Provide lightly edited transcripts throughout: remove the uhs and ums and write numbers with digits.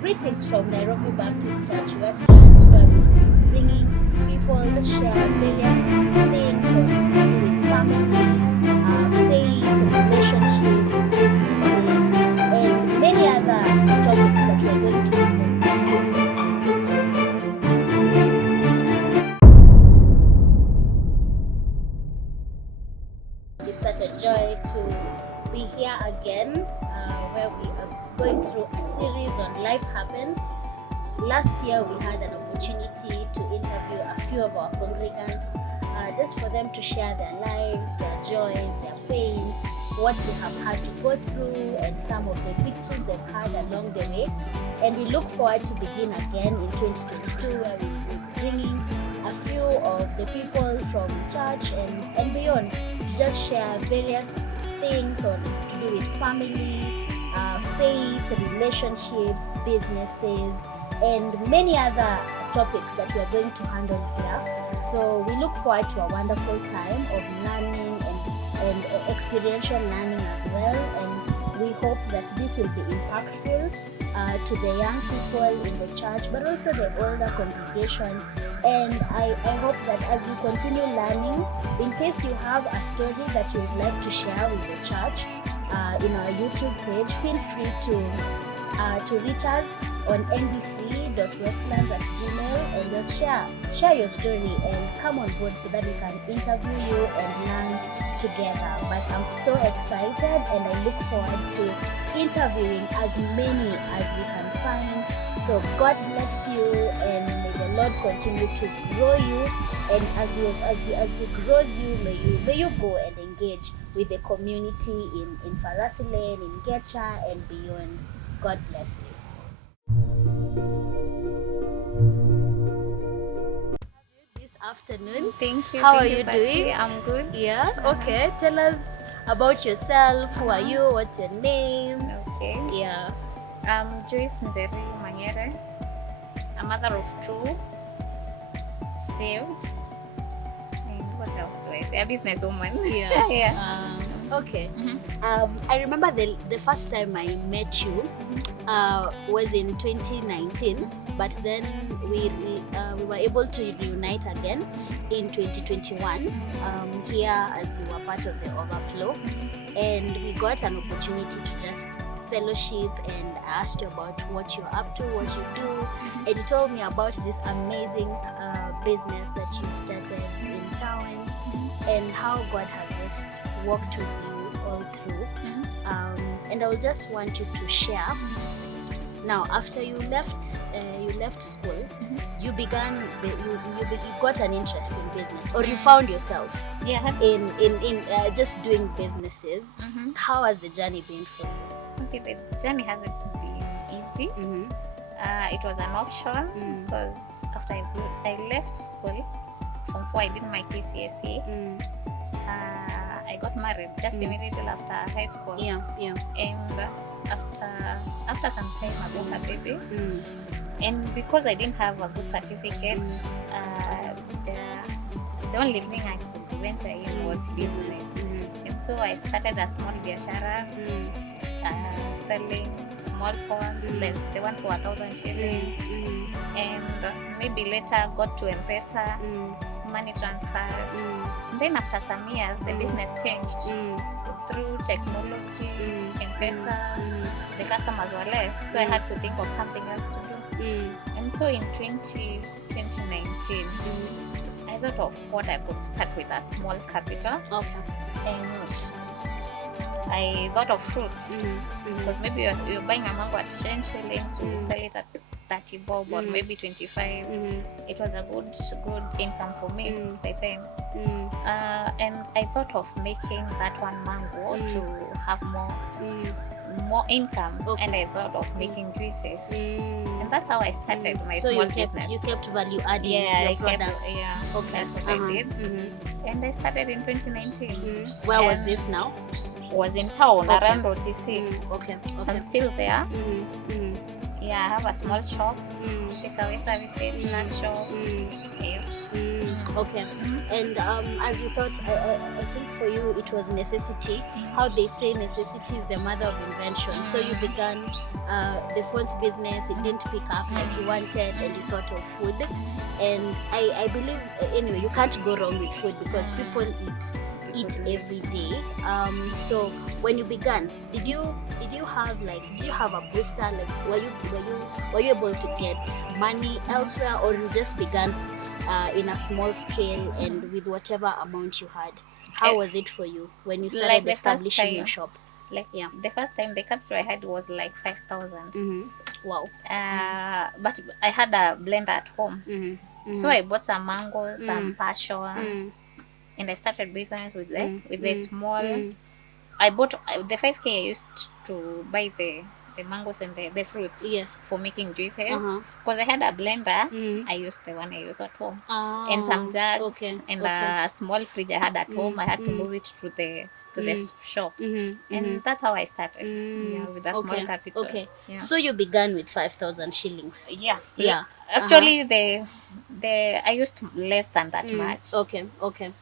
Greetings from Nairobi Baptist Church, Westlands, where we're bringing people to share various things on to do with family, faith, relationships, businesses, and many other topics that we're going to. It's such a joy to be here again, where we are going through a series on Life Happens. Last year we had an opportunity to interview a few of our congregants, just for them to share their lives, their joys, their pains, what they have had to go through, and some of the victories they've had along the way. And we look forward to begin again in 2022, where we will be bringing a few of the people from church and beyond to just share various things on to do with family, faith, relationships, businesses, and many other topics that we are going to handle here. So we look forward to a wonderful time of learning and experiential learning as well. And we hope that this will be impactful to the young people in the church, but also the older congregation. And I hope that as you continue learning, in case you have a story that you would like to share with the church, in our YouTube page, feel free to reach us on mbc.westlands@gmail and just share your story and come on board so that we can interview you and learn together. But I'm so excited and I look forward to interviewing as many as we can find. So God bless you, and may the Lord continue to grow you. And as He grows you, may you go and engage with the community in Farasilen, in Getcha, and beyond. God bless you. This afternoon. Thank you. How Thank are you, you Basi. doing? I'm good. Yeah. Okay. Tell us about yourself. Who are you? What's your name? Okay. Yeah. I'm Joyce Njeri, a mother of two, saved, and what else do I say? A businesswoman. Yeah. Yeah. Okay. I remember the first time I met you was in 2019, but then we were able to reunite again in 2021 here as you were part of the Overflow, and we got an opportunity to just fellowship, and I asked you about what you're up to, what you do, and you told me about this amazing business that you started in town, and how God has just walked with you all through. And I will just want you to share. Now, after you left school, you began you got an interest in business, or you found yourself in just doing businesses. How has the journey been for you? Okay, the journey hasn't been easy. It was an option because after I left school, from 4 I did my KCSE. I got married just immediately after high school. Yeah. And after some time I got a baby. And because I didn't have a good certificate, the only thing I could venture in was business. And so I started a small biashara, selling small phones, the one for 1,000 shillings. And maybe later got to M-Pesa, money transfer. And then after some years, the business changed through technology, M-Pesa. The customers were less, so I had to think of something else to do. And so in 2019, I thought of what I could start with a small capital. Okay. And I thought of fruits, because maybe you're buying a mango at 10 shillings, you sell it at 30 bob or maybe 25. It was a good income for me by then. And I thought of making that one mango to have more income. And I thought of making juices. And that's how I started my small business. So you kept value adding your products. Okay. That's what I did. And I started in 2019. Where was this now? Was in town around OTC. Okay. I'm still there. Yeah, I have a small shop, takeaway services, snack shop. Yeah. Okay. Mhm. And as you thought, I think for you it was necessity. How they say necessity is the mother of invention. So you began the phones business. It didn't pick up like you wanted, and you thought of food. And I believe anyway you can't go wrong with food because people eat every day. So when you began, did you have a booster? Like were you able to get money elsewhere, or you just began in a small scale and with whatever amount you had? How Eh, was it for you when you like started the first establishing your time, shop? like Yeah. the first time the capital I had was like 5,000. Wow. But I had a blender at home. So I bought some mangoes, some passions, and I started business with the small. I bought the 5K I used to buy the mangoes and the fruits Yes. for making juices. Uh-huh. Because I had a blender, Mm. I used the one I use at home. And Ah, some jugs okay. and Okay. a small fridge I had at home. I had to move it to the shop. And that's how I started. Yeah, with a small Okay. capital. Okay. Yeah. So you began with 5,000 shillings. Yeah. Yeah. Uh-huh. Actually the I used less than that much. Okay. Okay.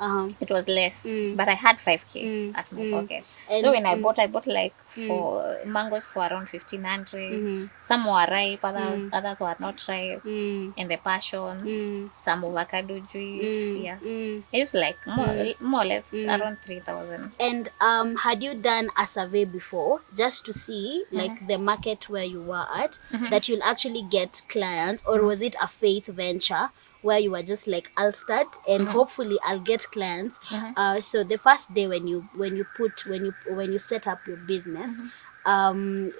Uh-huh. It was less, Mm. but I had 5K Mm. at my Mm. pocket. So And when I bought like mm, for mangoes for around 1,500. mm-hmm. Some were ripe, Mm. others were not ripe. Mm. And the passions, Mm. some avocado juice. Mm. Yeah, Mm. I used like Mm. more or less Mm. around 3,000. And had you done a survey before just to see Mhm. like the market where you were at, Mhm. that you'll actually get clients, or was it a faith venture where you were just like, I'll start and Mhm. hopefully I'll get clients? Mhm. So the first day when you set up your business,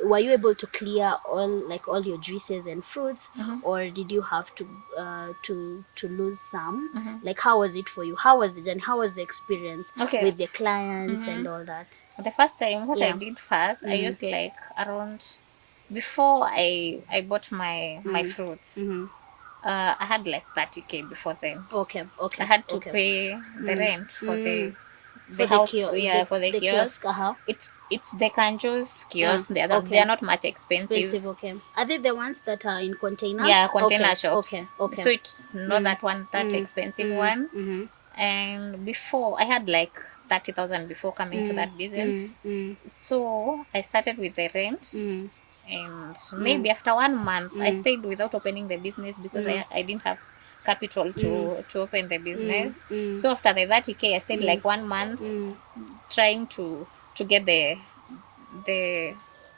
were you able to clear all your juices and fruits, Mhm. or did you have to lose some? Mhm. Like, how was it for you? How was it, and how was the experience Okay. with the clients and Mhm. all that? The first time, what I Yeah. did first, I Mm. used like around before I bought my Mm. fruits. Mm-hmm. I had like 30K before then. Okay. I Okay. had to Okay. pay the Mm. rent for Mm. the For the house, kiosk, yeah, for the the kiosk. kiosk. Uh-huh. It's the Kanjo's Yeah. kiosk. They Okay. are not much expensive. Expensive. Okay. Are they the ones that are in Yeah, containers? container Okay. Okay. shops. Okay. So it's not Mm. that one that Mm. expensive Mm. one. Mm-hmm. And before I had like 30,000 before coming to Mm. that business. Mm. Mm. So I started with the rent. Mm. And Mm. maybe after 1 month I Mm. stayed without opening the business because Mm. I didn't have capital Mm. to open the business. Mm. Mm. So after the 30K I stayed Mm. like 1 month Mm. trying to get the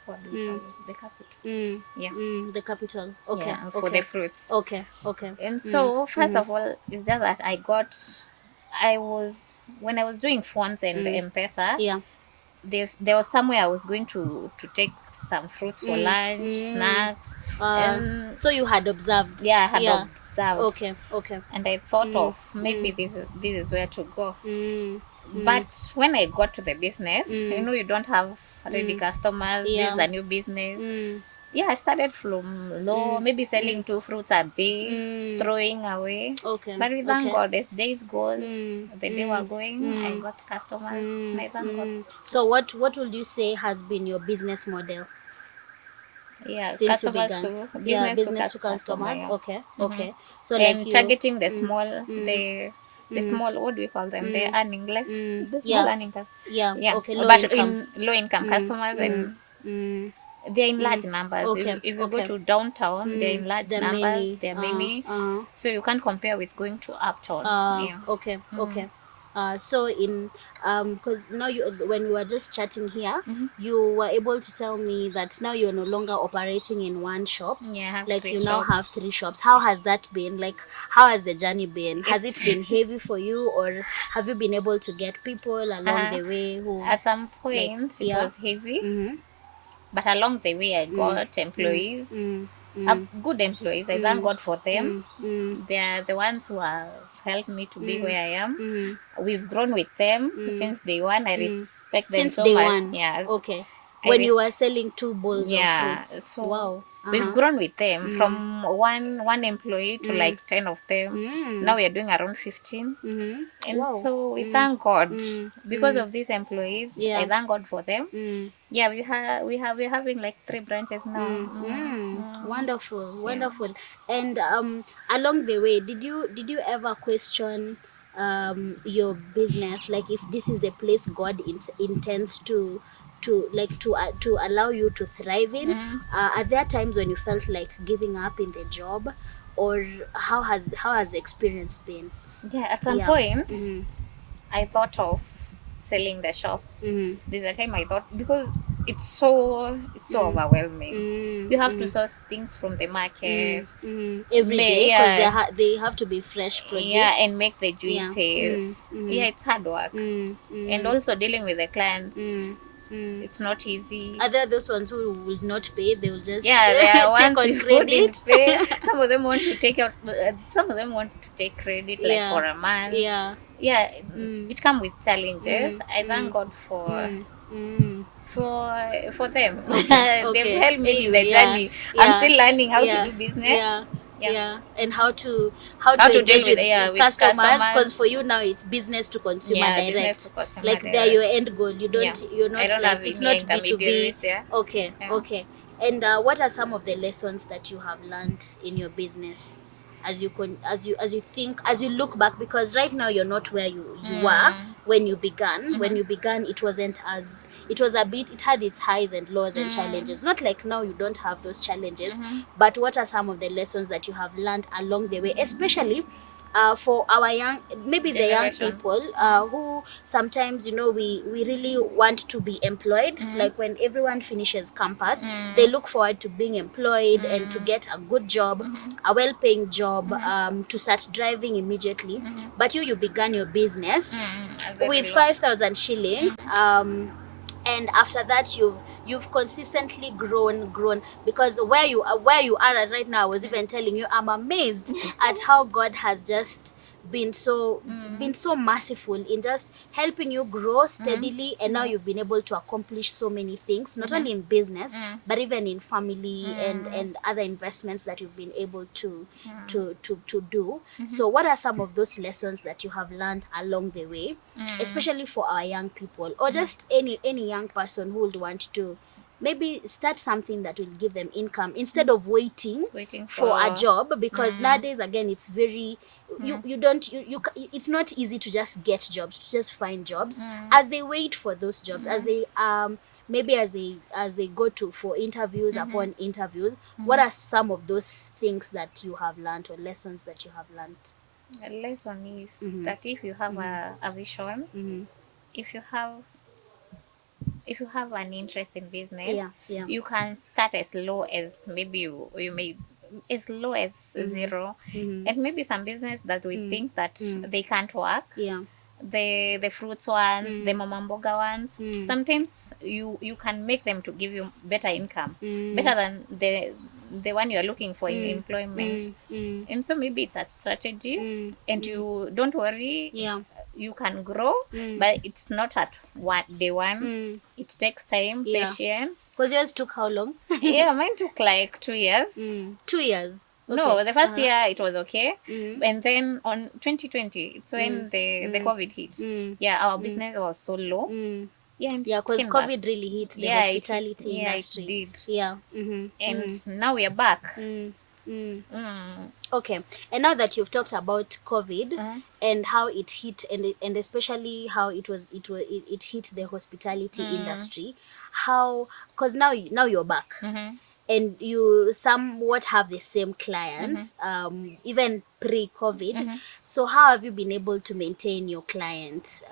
what do we call Mm. it, the capital. Mm. Yeah. The capital. Okay. Yeah, for the Okay. fruits. Okay. Okay. And Mm. so first Mm-hmm. of all is just that I was when I was doing phones and Mm. M-Pesa, Yeah. there was somewhere I was going to take some fruits for Mm. lunch, Mm. snacks, and So you had observed. yeah, I had Yeah. observed, Okay. Okay. and I thought Mm. of maybe Mm. this is where to go. Mm. Mm. But when I got to the business, Mm. you don't have ready Mm. customers. This is Yeah. a new business. Mm. Yeah, I started from low, Mm. maybe selling Mm. 2 fruits a day, Mm. throwing away. Okay. But we thank Okay. God, as days goes, Mm. the day we're Mm. going, I Mm. got customers, and Mm. I thank God. Mm. So what would you say has been your business model Yeah, since you customers began? to Yeah, business to business to customer. customers. Yeah. Okay. Mm-hmm. Okay. So like And you. targeting the Mm. small, Mm. the Mm. small, what do we call them? The Mm. earning less, Mm. the small Yeah. earning Yeah. yeah, Okay. Low but income. in low income Mm. customers, Mm. and Mm. they're in large Mm. numbers. Okay. If you go Okay. to downtown, they're in large There are numbers, many. there are many, so you can't compare with going to uptown. Yeah. Okay. Mm-hmm. Okay. So in because now you, when we were just chatting here, Mm-hmm. you were able to tell me that now you're no longer operating in one shop. Yeah, I have Like, 3 you now have shops. 3 shops. How has that been? Like, how has the journey been? Has It's it been heavy for you, or have you been able to get people along uh, the way who, at some like, point it yeah? was heavy, Mm-hmm. but along the way I Mm, got mm, employees, mm, mm, good employees. I thank mm, God for them. mm, mm, They are the ones who have helped me to be mm, where I am. mm, We've grown with them mm, since day one. I mm. respect them Since so day much. one. Yeah. Okay. when you were selling 2 bowls of fruits. So Wow. we've grown with them from one employee to like 10 of them. Now we are doing around 15. And Wow. so we thank God because of these employees. Yeah. I thank God for them. Yeah, we're having like 3 branches now. Wonderful, wonderful. And along the way, did you ever question your business, like if this is the place God intends to allow you to thrive in? Are there times when you felt like giving up in the job, or how has the experience been? Yeah, at some Yeah. point I thought of selling the shop. There's a time I thought, because it's so overwhelming. You have to source things from the market Every day, because yeah, they have to be fresh produce. yeah, and make the Yeah. juices. Yeah, it's hard work. And also dealing with the clients, it's not easy. Are there those ones who will not pay? They will just Yeah, there are take ones on who credit. wouldn't pay. Some of them want to take out. Some of them want to take credit like Yeah. for a month. Yeah. Yeah, it comes with challenges. I thank God for them. They've Okay. helped me in Anyway, the yeah. journey. I'm Yeah. still learning how Yeah. to do business. Yeah. Yeah. Yeah. And how to How to deal engage with with with customers, because customers. for you now it's business to consumer Yeah, business direct. to customer Like they're direct. your end goal. You're I not don't like, have it's any not B2B. intermediaries. Yeah. Okay. Yeah. Okay. And what are some of the lessons that you have learned in your business as you look back? Because right now you're not where you were when you began. When you began, it wasn't as, it was a bit, it had its highs and lows and challenges. Not like now you don't have those challenges, but what are some of the lessons that you have learned along the way, especially for our young, maybe the young Generation. people who sometimes, we really want to be employed. Like when everyone finishes campus, they look forward to being employed and to get a good job, a well-paying job, to start driving immediately. But you began your business with 5,000 shillings, and after that you've consistently grown, because where you are at right now, I was even telling you, I'm amazed at how God has just been so merciful in just helping you grow steadily, and now you've been able to accomplish so many things, not only in business but even in family and other investments that you've been able to do. So what are some of those lessons that you have learned along the way, especially for our young people, or just any young person who would want to maybe start something that will give them income instead of waiting for a job? Because nowadays, again, it's very, you don't you it's not easy to just get jobs, to just find jobs. As they wait for those jobs, as they maybe as they go to for interviews upon interviews, what are some of those things that you have learned, or lessons that you have learned? A lesson is that if you have a vision, if you have an interest in business, Yeah. you can start as low as, maybe you may, as low as zero. And maybe some business that we think that they can't work, Yeah. the fruits ones, the mama mboga ones, sometimes you can make them to give you better income, better than the one you are looking for in employment. And so maybe it's a strategy, and you don't worry. Yeah. You can grow, but it's not at day one. It takes time, Yeah. patience. Because yours took how long? Yeah, mine took like 2 years. 2 years. No, Okay. the first year it was okay, and then on 2020, it's when the COVID hit. Yeah, our business was so low. Yeah, and Yeah, because came back. COVID really hit the Yeah, hospitality industry. it did. Yeah. And now we are back. Okay. And now that you've talked about COVID and how it hit, and especially how it hit the hospitality industry, how, because now you're back, and you somewhat have the same clients, even pre-COVID. So how have you been able to maintain your client?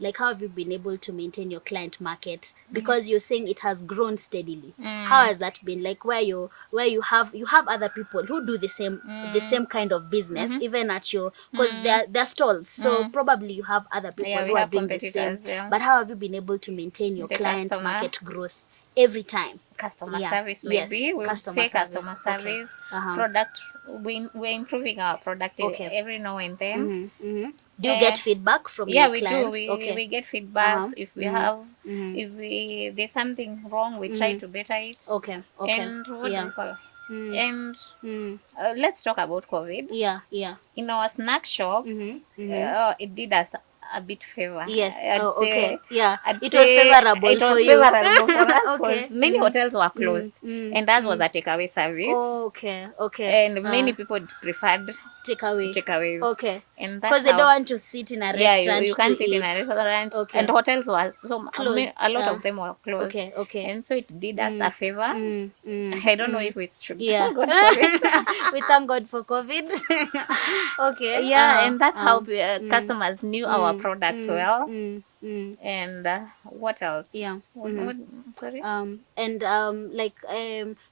Like, how have you been able to maintain your client market? Because you're saying it has grown steadily. How has that been? Like, where you have other people who do the same kind of business, even at your, because they're stalls. So probably you have other people Yeah, we who are have doing the same. competitors. Yeah. But how have you been able to maintain your The client customer. market growth every time? Customer Yeah. service, Yes, maybe we would customer say service. customer Okay. service, Uh-huh. product we're improving our product Okay. every now and then. Do you get feedback from Yeah, your we do. clients? We get feedbacks. If we have, Mm-hmm. if we there's something wrong, we try to better it. Okay. Okay. And what do Yeah. we call? Mm. And Mm. let's talk about COVID. Yeah. Yeah. In our snack shop, it did us a bit favor. Yes. I'd Oh, okay. say, Yeah. I'd It was say favorable it for was you. favorable for us because Okay. many hotels were closed, and ours was a takeaway service, Okay. Okay. and many people preferred Take away. takeaways. Okay. And Because that's they don't how, want to sit in a yeah, restaurant you to can't sit in a eat. restaurant, Okay. and hotels were Closed. a lot of them were closed. Okay. Okay. And so it did us a favor. I don't know if we should Yeah. thank God for it. We thank God for COVID. Okay. Yeah, and that's how mm, customers knew our products well. mm. And what else? Yeah. What, sorry?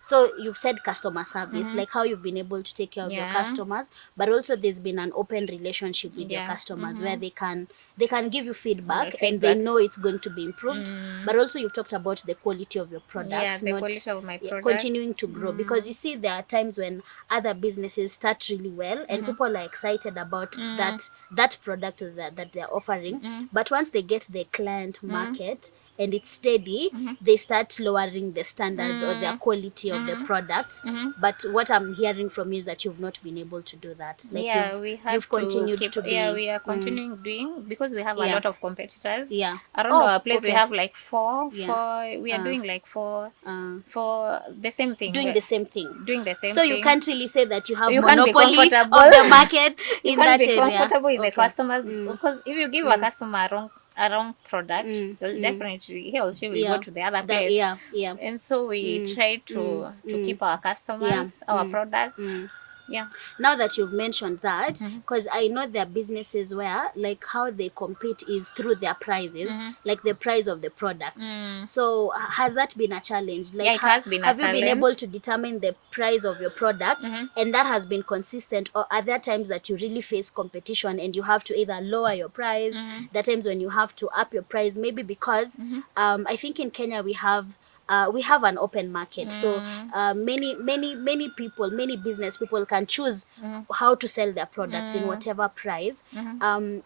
So you've said customer service, like how you've been able to take care of your Yeah. customers, but also there's been an open relationship with your Yeah. customers where they can give you feedback, and they Feedback. know it's going to be improved. But also you've talked about the quality of your Yeah, products, the not quality of my product. continuing to grow, because you see there are times when other businesses start really well and people are excited about that product that they're offering, but once they get the client market and it's steady, they start lowering the standards or their quality of the product. But what I'm hearing from you is that you've not been able to do that. Like Yeah, we have you've continued keep, to be. yeah, we are continuing doing, because we have a Yeah. lot of competitors. Yeah. Around Oh, our place we okay. have like four. Yeah. We are doing like four Uh, for the same thing. doing the same thing. Doing the same So thing. you can't really say that you have You can't be monopoly of comfortable. the market You in can't that be area. comfortable with the Okay. customers, because if you give a customer a wrong product, he'll definitely, he or she will Yeah. go to the other That, place. yeah. Yeah. And so we try to keep our customers, our products. Yeah. Now that you've mentioned that, because I know there are businesses where like how they compete is through their prices, like the price of the products. So has that been a challenge? Like Yeah, it has been a have you been challenge. able to determine the price of your product, and that has been consistent, or are there times that you really face competition and you have to either lower your price? There are times when you have to up your price, maybe because I think in Kenya we have an open market, so many people, many business people can choose how to sell their products in whatever price.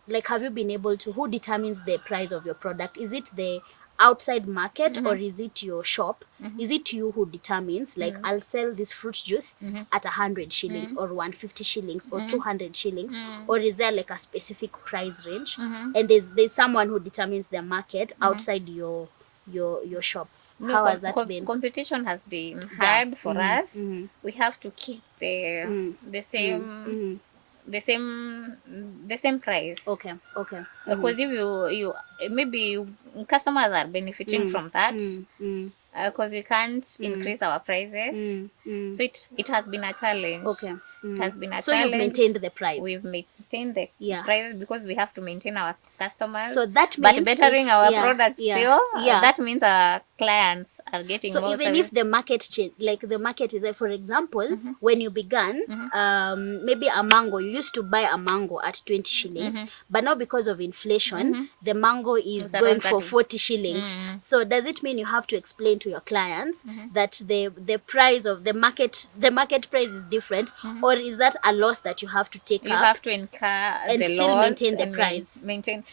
Like have you been able to, who determines the price of your product? Is it the outside market or is it your shop? Is it you who determines, like I'll sell this fruit juice at 100 shillings or 150 shillings or 200 shillings, or is there like a specific price range? And there's someone who determines the market outside your shop. No, How has that been? competition has been Yeah. hard for us. We have to keep the same the same price. Okay. Okay. Because if you maybe customers are benefiting from that, because we can't increase our prices. So it has been a challenge. Okay. It has been a So challenge. you've maintained the price. We've maintained the Yeah. prices because we have to maintain our customers. So that means but bettering our products still, yeah. that means our clients are getting So more even service. if the market change, like the market is there, for example, when you began, maybe a mango, you used to buy a mango at 20 shillings, but now because of inflation, the mango is It's going around for 30. 40 shillings. So does it mean you have to explain to your clients that the price of the market price is different, or is that a loss that you have to take You up have to incur and the still loss maintain the and price?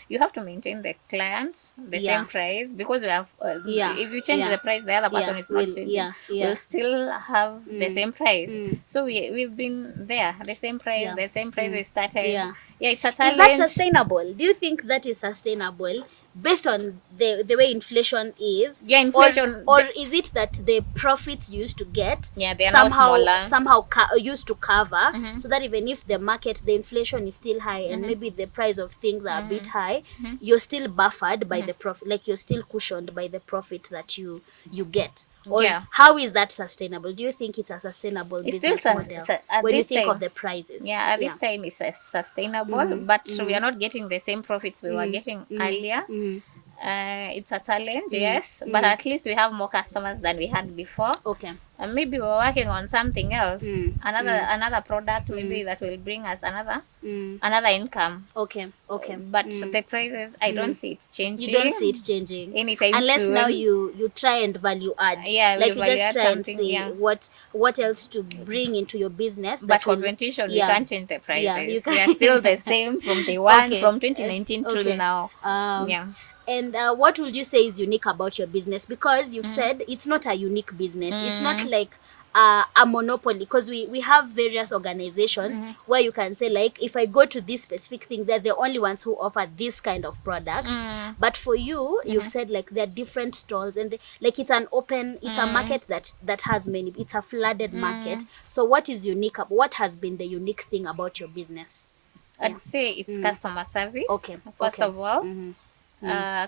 you have to maintain the client the Yeah. same price, because we have Yeah. if you change Yeah. the price, the other person Yeah. is not Will- changing. yeah. Yeah. We'll still have the same price. So we've been there, the same price, Yeah. the same price we started. Yeah. It's a Is challenge. that sustainable? Do you think that is sustainable based on the way inflation is? Yeah, inflation. Or is it that the profits you used to get Yeah, they are now smaller. somehow used to cover, so that even if the inflation is still high and maybe the price of things are a bit high, you're still buffered by the profit, like you're still cushioned by the profit that you get? Or Yeah. how is that sustainable? Do you think it's a sustainable It's still business model at when you this think time. of the prices? Yeah, at this time it's sustainable, but we are not getting the same profits we were getting earlier. It's a challenge, yes, but at least we have more customers than we had before. Okay. And maybe we're working on something else, Mm. another product, maybe that will bring us another income. Okay. Okay. But the prices, I don't see it You don't see changing it changing anytime unless now soon. you try and value add. Yeah, we Like you value just add try and something, see yeah. what else to bring into your business But that for will. competition, we Yeah. can't change the Yeah, prices. you We are can. still the same from day one, Okay. from 2019 till Okay. now. Um, Yeah. and what would you say is unique about your business? Because you've said it's not a unique business. It's not like a monopoly, because we have various organizations where you can say, like, if I go to this specific thing, they're the only ones who offer this kind of product. But for you, you've said like there are different stalls, and like it's an open, it's a market that has many, it's a flooded market. So what is unique? What has been the unique thing about your business? I'd say it's customer service. Okay. First Okay. of all,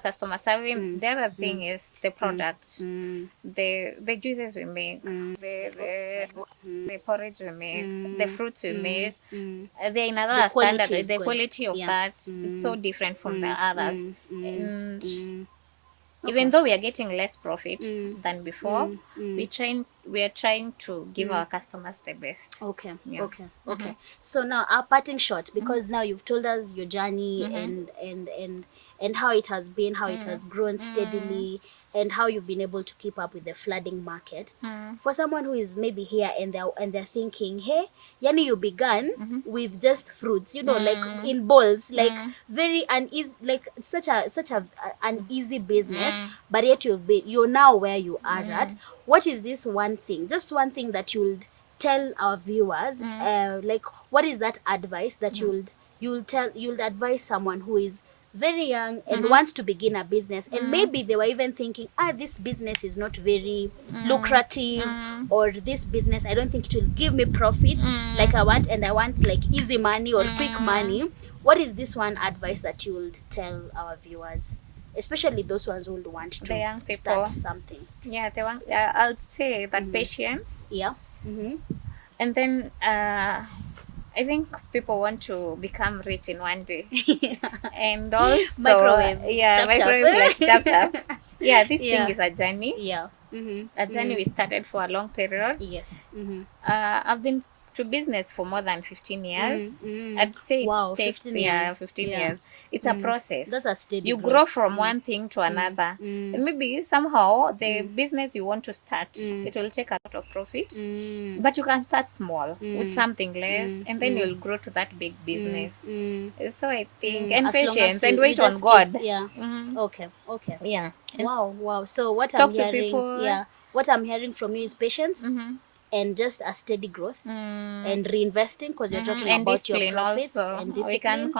customer service. The other thing is the product, the juices we make, the porridge we make, the fruits we make. They're in another quality standard. is The good. quality of Yeah. that, it's so different from the others. And Okay. even though we are getting less profit than before, Mm. we are trying to give our customers the best. Okay. Yeah. Okay. So now our parting shot, because now you've told us your journey and how it has been, how it has grown steadily, and how you've been able to keep up with the flooding market. For someone who is maybe here and they're thinking, hey, yani you began with just fruits, like in bowls, like very uneasy, like such an easy business, but yet you're now where you are at. What is this one thing, just one thing that you'll tell our viewers, like what is that advice that you'll advise someone who is very young and wants to begin a business, and maybe they were even thinking, this business is not very lucrative, or this business, I don't think it will give me profits like I want, and I want like easy money or quick money. What is this one advice that you would tell our viewers, especially those ones who want The to young people. start something? Yeah, I'll say that patience. Yeah. And then I think people want to become rich in one day. And also Microwave, yeah, chap, microwave like tap tap. Yeah, this Yeah. thing is a journey. Yeah. A journey we started for a long period. Yes. I've been to business for more than 15 years. I'd say Wow, it takes 15 years. 15 Yeah. years. It's a process. That's a steady You growth. grow from one thing to another. And maybe somehow the business you want to start, it will take a lot of profit. But you can start small with something less, and then you'll grow to that big business. So I think, and As long as patience, you- and you wait on just God. keep- yeah. Mhm. Okay. Yeah. And Wow. So what talk I'm to hearing, people. what I'm hearing from you is patience and just a steady growth and reinvesting, because you're talking And about your discipline profits also. and We discipline.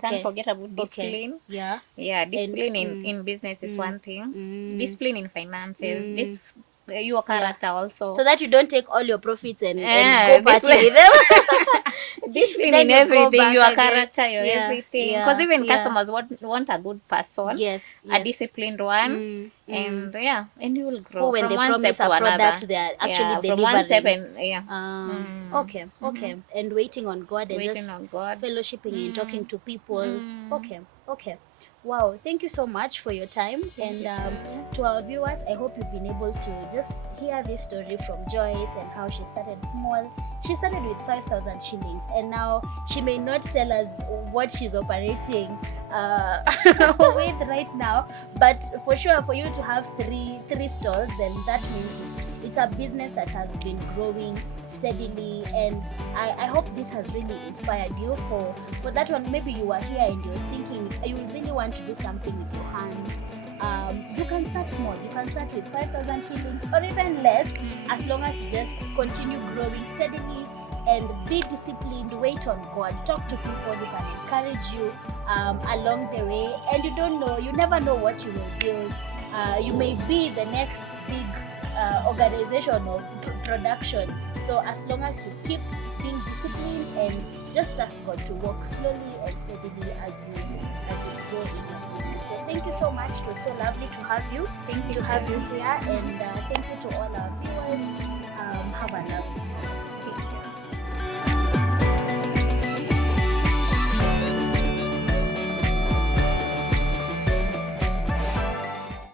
can't forget about discipline. Yeah. Yeah, discipline in business is one thing. Discipline in finances. Your character also. So that you don't take all your profits and Yeah, go party discipline. with them. Discipline Then in you go everything, back your again. character, your Yeah, everything. yeah, Because even yeah. customers want a good person, Yes. a disciplined one, and and you will grow Who, when from they one promise step a to product, another. they are actually From one step delivering. and Okay. And waiting on God and waiting just on God. fellowshipping and talking to people. Okay. Wow, thank you so much for your time. And to our viewers, I hope you've been able to just hear this story from Joyce and how she started small. She started with 5,000 shillings, and now she may not tell us what she's operating with right now, but for sure, for you to have three stalls, then that means it's a business that has been growing steadily, and I hope this has really inspired you for that one. Maybe you are here and you're thinking you really want to do something with your hands. You can start small. You can start with 5,000 shillings or even less, as long as you just continue growing steadily and be disciplined, wait on God, talk to people who can encourage you along the way. And you never know what you will build. You may be the next big organization of production. So as long as you keep being disciplined and just trust God to work slowly and steadily as you grow in your business. So thank you so much. It was so lovely to have you. Thank you to have you here, and thank you to all our viewers. Have a lovely day.